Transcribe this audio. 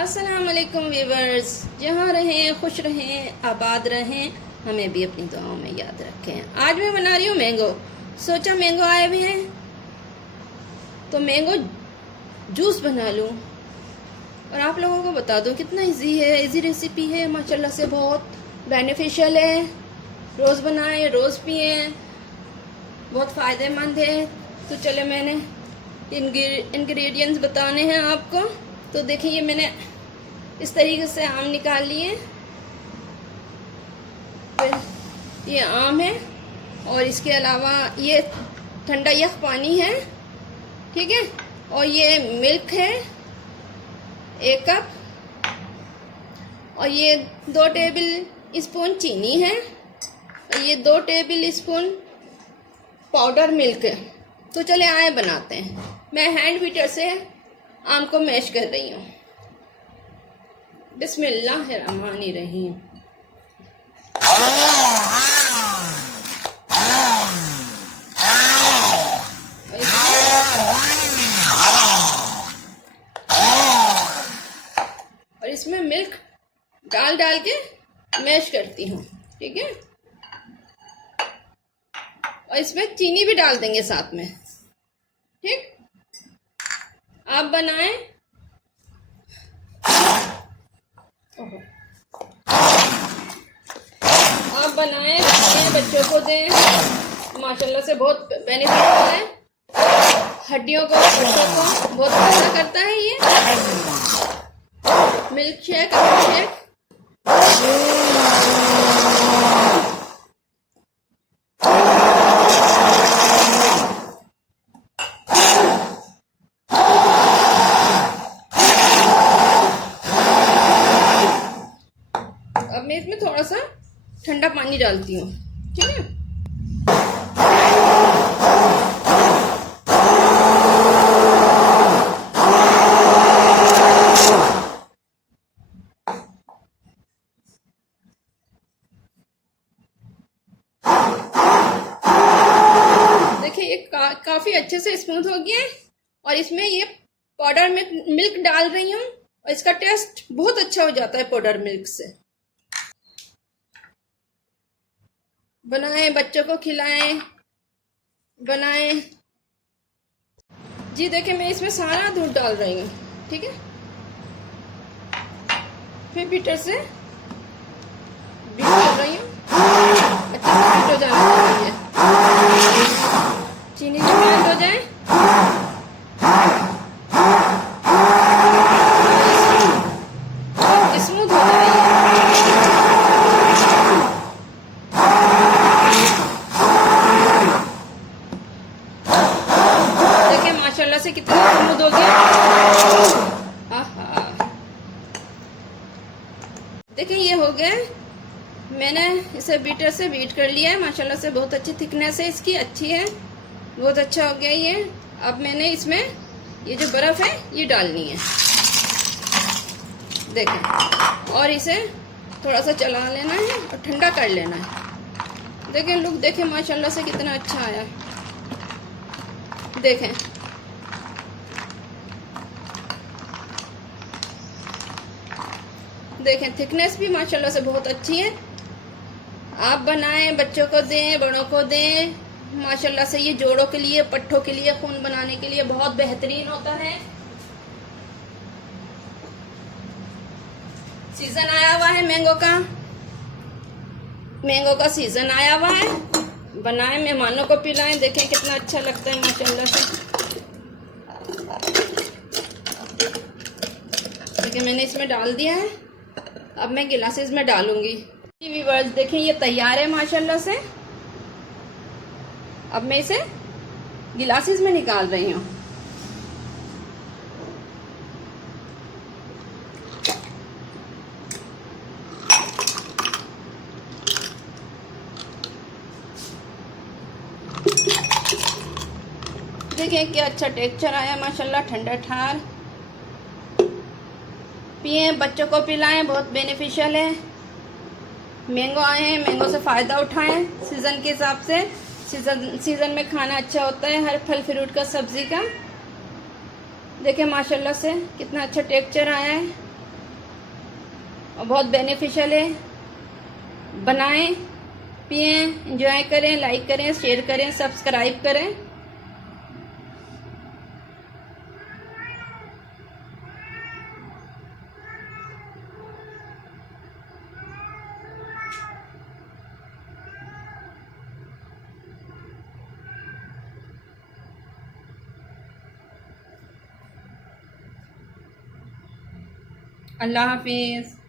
अस्सलाम वालेकुम व्यूवर्स, जहाँ रहें खुश रहें आबाद रहें, हमें भी अपनी दुआओं में याद रखें। आज मैं बना रही हूँ मैंगो। सोचा मैंगो आए भी हैं तो मैंगो जूस बना लूँ और आप लोगों को बता दूँ कितना इजी है। इजी रेसिपी है, माशाल्लाह से बहुत बेनिफिशियल है। रोज़ बनाएं, रोज़ पिए, बहुत फ़ायदेमंद है। तो चले मैंने इंग्रेडिएंट्स बताने हैं आपको। तो देखिए, ये मैंने इस तरीके से आम निकाल लिए। फिर ये आम है और इसके अलावा ये ठंडा यख पानी है, ठीक है। और ये मिल्क है 1 कप, और ये 2 टेबल स्पून चीनी है, और ये 2 टेबल स्पून पाउडर मिल्क है। तो चले आए बनाते हैं। मैं हैंड बीटर से आम को मैश कर रही हूँ। बिस्मिल्लाहिर्रहमानिर्रहीम। और इसमें मिल्क डाल के मैश करती हूँ, ठीक है। और इसमें चीनी भी डाल देंगे साथ में, ठीक। आप बनाएं, बच्चों को दें, माशाल्लाह से बहुत बेनिफिट है। हड्डियों को, बच्चों को बहुत फायदा करता है ये मिल्क शेक। अब मैं इसमें थोड़ा सा ठंडा पानी डालती हूँ, ठीक है। देखिए, ये काफी अच्छे से स्मूथ हो गया है। और इसमें ये पाउडर मिल्क डाल रही हूँ और इसका टेस्ट बहुत अच्छा हो जाता है पाउडर मिल्क से। बनाएं, बच्चों को खिलाएं, बनाएं जी। देखिए, मैं इसमें सारा दूध डाल रही हूँ, ठीक है। फिर बीटर से बीट कर रही हूँ, अच्छे से बीट हो जाना चाहिए। चीनी भी मेल्ट हो जाए। स्मूथ हो जाए। माशाल्लाह से कितना स्मूथ हो गया। देखिए, ये हो गया। मैंने इसे बीटर से बीट कर लिया है। माशाल्लाह से बहुत अच्छी थिकनेस है इसकी, अच्छी है, बहुत अच्छा हो गया ये। अब मैंने इसमें ये जो बर्फ है ये डालनी है, देखें। और इसे थोड़ा सा चला लेना है और ठंडा कर लेना है। देखें, लुक देखें, माशाल्लाह से कितना अच्छा आया, देखें। देखें, थिकनेस भी माशाल्लाह से बहुत अच्छी है। आप बनाएं, बच्चों को दें, बड़ों को दें। माशाल्लाह से ये जोड़ों के लिए, पट्ठों के लिए, खून बनाने के लिए बहुत बेहतरीन होता है। सीजन आया हुआ है मैंगो का सीजन आया हुआ है। बनाएं, मेहमानों को पिलाएं। देखें कितना अच्छा लगता है माशाल्लाह से। देखिए, मैंने इसमें डाल दिया है। अब मैं गिलासेस में डालूंगी। व्यूअर्स, देखें ये तैयार है माशाल्लाह से। अब मैं इसे गिलासेस में निकाल रही हूँ। देखिए क्या अच्छा टेक्सचर आया माशाल्लाह, ठंडा ठार। पिए, बच्चों को पिलाएं, बहुत बेनिफिशियल है। मैंगो आए हैं, मैंगो से फ़ायदा उठाएं सीज़न के हिसाब से। सीज़न में खाना अच्छा होता है हर फल फ्रूट का, सब्ज़ी का। देखिए माशाल्लाह से कितना अच्छा टेक्सचर आया है। और बहुत बेनिफिशियल है। बनाएं, पिएं, एंजॉय करें, लाइक करें, शेयर करें, सब्सक्राइब करें। अल्लाह हाफिज़।